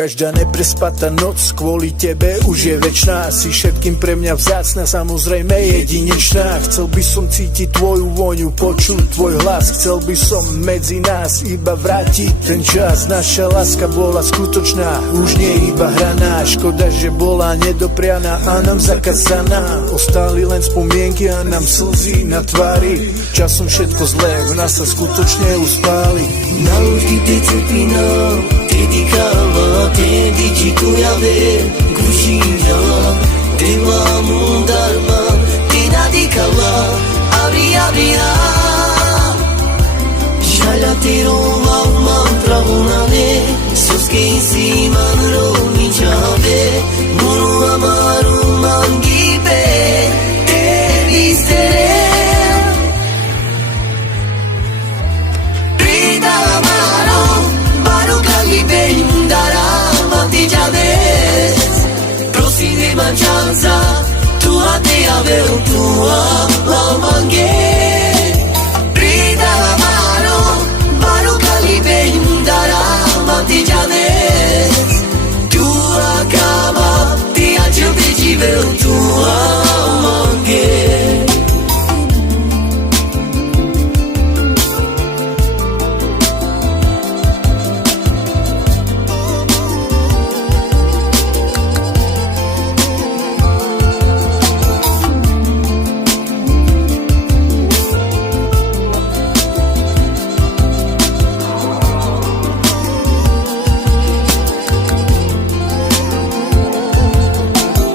Každá neprespatá noc kvôli tebe už je večná. Si všetkým pre mňa vzácna, samozrejme jedinečná. Chcel by som cítiť tvoju vôňu, počuť tvoj hlas. Chcel by som medzi nás iba vrátiť ten čas. Naša láska bola skutočná, už nie iba hraná. Škoda, že bola nedoprianá a nám zakazaná. Ostali len spomienky a nám slzy na tvári. Časom všetko zlé v nás sa skutočne uspáli. Naloží ty cepina, ty dikava, ty dičiku jave, gušíža, ty vámu darma, ty nadikava, abria, žaľa ty rova mám pravu na ne, soskej si man rovni čave, muru amaru mangibe, te visere. Mangianza, tua te avevo tua la manghe. Rida la mano, mano calibe indara, mantigianes. Tua cama, ti aggiungi tua manghe.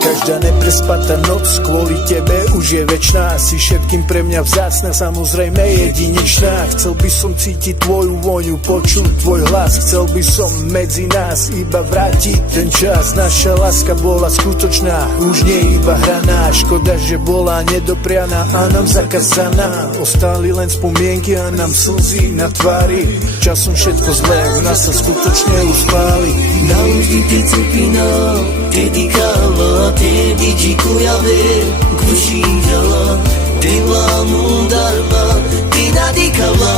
Každá neprespatá noc kvôli tebe už je večná. Si všetkým pre mňa vzácna, samozrejme jedinečná. Chcel by som cítiť tvoju vôňu, počuť tvoj hlas. Chcel by som medzi nás iba vrátiť ten čas. Naša láska bola skutočná, už nie iba hraná. Škoda, že bola nedoprianá a nám zakazaná. Ostali len spomienky a nám slzy na tvári. Časom všetko zlé v nás sa skutočne uspáli. Naloží ty cepina, ty dikava, ty dičiku jave, gušíža, ty vámu darma, ty nadikava,